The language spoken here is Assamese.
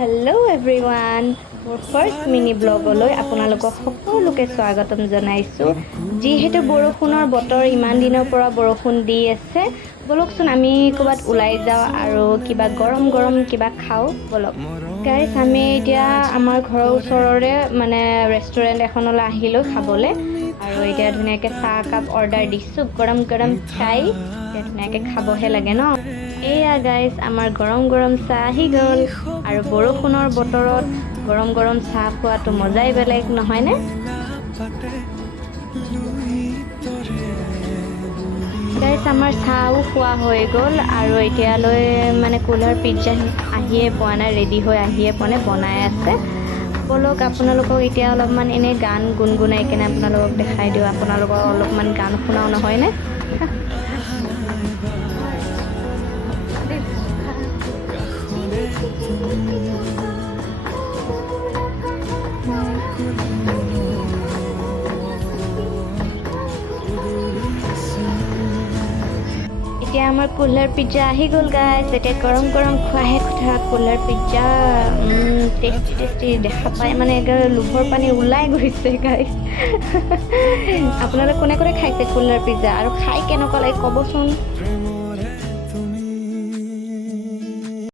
হেল্ল' এভৰিৱান, মোৰ ফাৰ্ষ্ট মিনি ব্লগলৈ আপোনালোকক সকলোকে স্বাগতম জনাইছোঁ। যিহেতু বৰষুণৰ বতৰ, ইমান দিনৰ পৰা বৰষুণ দি আছে, বলকচোন আমি ক'ৰবাত ওলাই যাওঁ আৰু কিবা গৰম গৰম কিবা খাওঁ বলক। গাইজ, আমি এতিয়া আমাৰ ঘৰৰ ওচৰৰে ৰেষ্টুৰেণ্ট এখনলৈ আহিলোঁ খাবলৈ, আৰু এতিয়া ধুনীয়াকৈ চাহ একাপ অৰ্ডাৰ দিছোঁ। গৰম গৰম চাই এতিয়া ধুনীয়াকৈ খাবহে লাগে ন। এয়া গাইজ, আমাৰ গৰম গৰম চাহ আহি গ'ল, আৰু বৰষুণৰ বতৰত গৰম গৰম চাহ খোৱাটো মজাই বেলেগ, নহয়নে? গাইজ, আমাৰ চাহও খোৱা হৈ গ'ল, আৰু এতিয়ালৈ কুলাৰ পিজ্জা আহিয়ে পোৱা নাই, ৰেডি হৈ আহিয়ে পোৱা নাই, বনাই আছে। বলক আপোনালোকক এতিয়া অলপমান এনেই গান গুণগুণাই কেনে আপোনালোকক দেখাই দিওঁ, আপোনালোকক অলপমান গান শুনাও, নহয়নে? এতিয়া আমাৰ কুলাৰ পিজ্জা আহি গ'ল গাইজ। এতিয়া গৰম গৰম খোৱাহে কথা। কুলাৰ পিজ্জা টেষ্টি টেষ্টি দেখা পাই একেবাৰে লোভৰ পানী ওলাই গৈছে গাইজ। আপোনালোকে কোনে কোনে খাইছে কুলাৰ পিজ্জা, আৰু খাই কেনেকুৱা লাগে ক'বচোন।